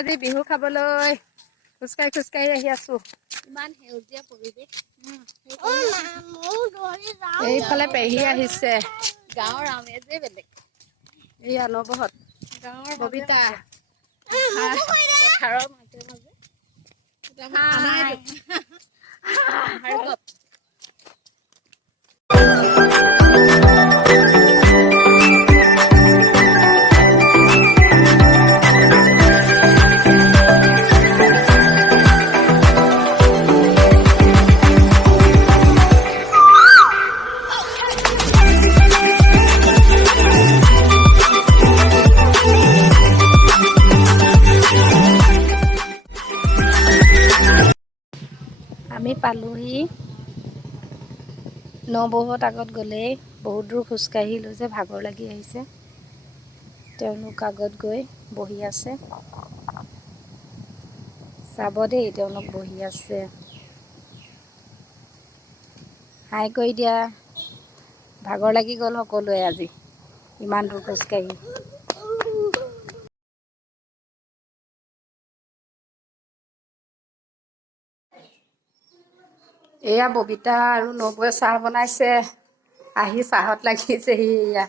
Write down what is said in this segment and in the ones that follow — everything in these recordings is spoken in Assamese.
আজি বিহু খাবলৈ খোজকাঢ়ি আহি আছো। ইমান সেউজীয়া পৰিৱেশ। এইফালে পেহী আহিছে। গাঁৱৰ আমেজে বেলেগ। এয়া নবহত গাঁৱৰ ববিতা পথাৰৰ মাজে মাজে আমি পালোহি। নবৌহত আগত গ'লেই বহুত দূৰ খোজকাঢ়িলোঁ যে ভাগৰ লাগি আহিছে। তেওঁলোক আগত গৈ বহি আছে। চাব দেই, তেওঁলোক বহি আছে। হাই কৰি দিয়া। ভাগৰ লাগি গ'ল সকলোৱে আজি ইমান দূৰ খোজকাঢ়ি। এয়া ববিতা আৰু নবৌৱে চাহ বনাইছে। আহি চাহত লাগিছেহি। এয়া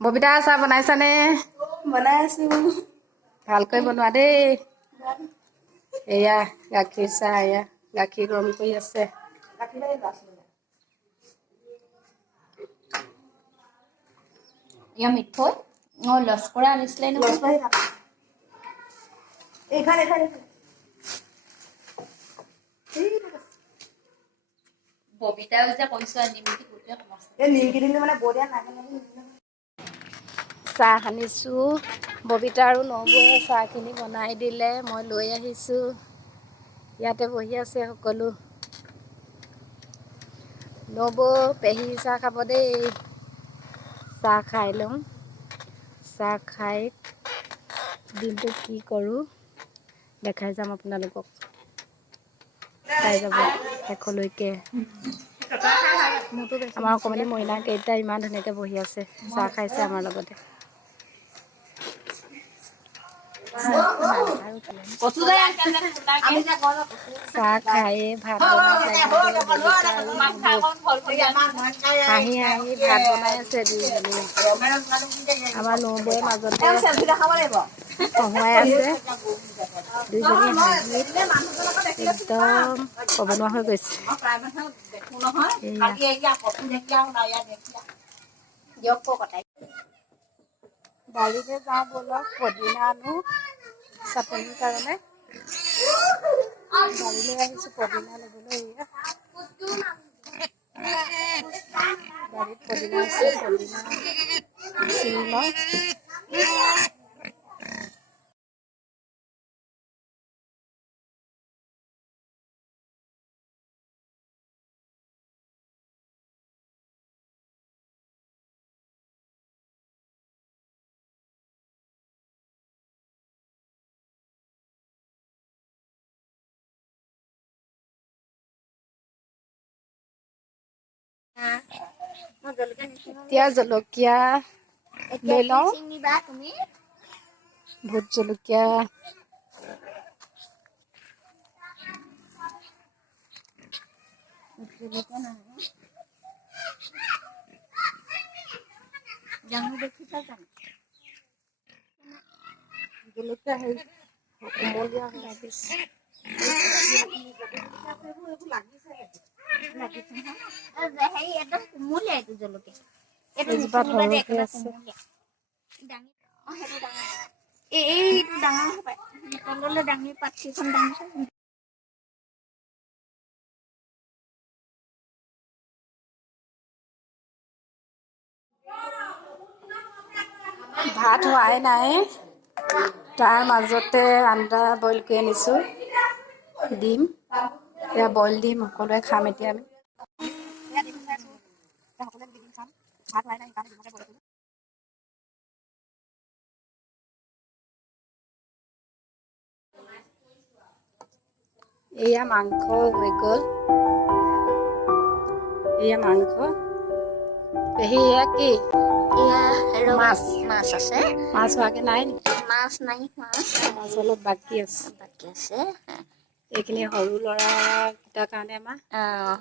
ববিতা চাহ বনাইছানে? বনাই আছো। ভালকৈ বনোৱা দেই। এয়া গাখীৰ চাহ, এয়া গাখীৰ গৰম কৰি আছে। এয়া মিঠৈ লস্কৰা আনিছিলে নহয়। ববিতাও যে কৈছো নিমকি গোটেই চাহ সানিছোঁ। ববিতা আৰু নবৌৱে চাহখিনি বনাই দিলে, মই লৈ আহিছোঁ। ইয়াতে বহি আছে সকলো। নবৌ পেহী চাহ খাব দেই। চাহ খাই লওঁ। চাহ খাই দিনটো কি কৰোঁ দেখাই যাম আপোনালোকক। চাই যাব শেষলৈকে। আমাৰ অকণমানি মইনা কেইটা ইমান ধুনীয়াকৈ বহি আছে, চাহ খাইছে আমাৰ লগতে। চাহ খায়ে ভাত হাঁহি হাঁহি ভাত বনাই আছে দুইজনী। আমাৰ নবৌৱে মাজতে হহুৱাই আছে। দুইজনী হাঁহিত একদম ক'ব নোৱাৰা হৈ গৈছে। বাৰীলৈ যাওঁ ব'লক, পদিনা আনো চাটনিৰ কাৰণে। বাৰীলৈ আহিছোঁ পদিনা ল'বলৈ। বাৰীত পদিনা আছে, পদিনা ছিঙি লওঁ। এতিয়া জলকীয়া লৈ লওঁ। ভোট জলকীয়া জলকীয়া কোমলীয়া লাগিছে। একদম কোমলীয়া এইটো জলকীয়া। এজোপা সৰুকৈ আছে। এইটো ডাঙৰ হপায় তললৈ দাঙি পাত কেইখন দাঙিছে। ভাত হোৱাই নাই, তাৰ মাজতে আন্দা বইল কৰি আনিছোঁ। ডিম, এয়া বইল ডিম সকলোৱে খাম এতিয়া আমি। এয়া মাংস হৈ গ'ল। এয়া মাংস। পেহী এয়া কি? মাছ আছে। মাছ হোৱাকে নাই নেকি? মাছ মাছ নাই মাছ মাছ অলপ বাকী আছে। বাকী আছে। এইখিনি সৰু ল'ৰাকেইটাৰ কাৰণে আমাৰ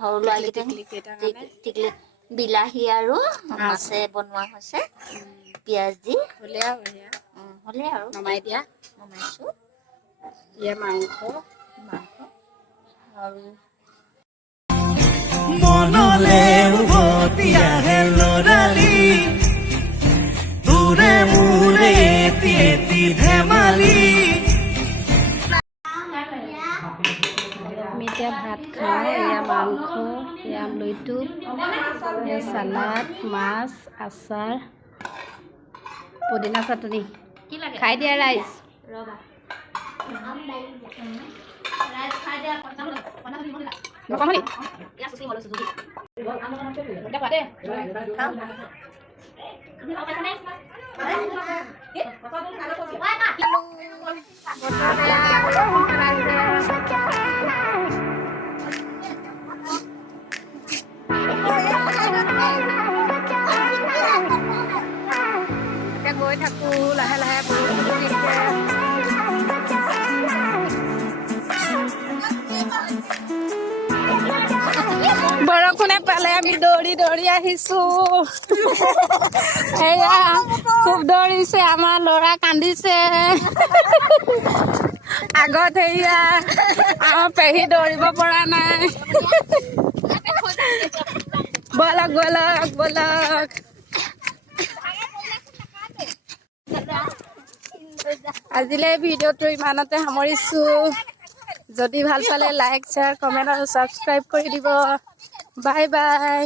সৰু ল'ৰাকেইটা টিকলিকেইটাৰ কাৰণে টিকলি বিলাহী আৰু মাছে বনোৱা হৈছে পিঁয়াজ দি। হ'লে আৰু এয়া হ'লে আৰু নমাই দিয়া। বনাইছোঁ এয়া মাংস আৰু মনলে উভতি আহে ল'ৰালি দূৰে মূৰে এটি ধেমালি। আমি এতিয়া ভাত খাওঁ। এয়া মাংস, এয়া আমলৈটো, এয়া চালাড, মাছ, আচাৰ, পুদিনা চাটনি। খাই দিয়া ৰাইজ। এতিয়া গৈ থাকো লাহে লাহে। বৰষুণে পালে আমি দৌৰি দৌৰি আহিছো। এয়া খুব দৌৰিছে, আমাৰ ল'ৰা কান্দিছে। আগত সেয়া আমাৰ পেহী দৌৰিব পৰা নাই। বলক বলক বলক। আজিলৈ ভিডিঅ'টো ইমানতে সামৰিছো। যদি ভাল পালে লাইক, শ্বেয়াৰ, কমেণ্ট আৰু ছাবস্ক্ৰাইব কৰি দিব। Bye bye.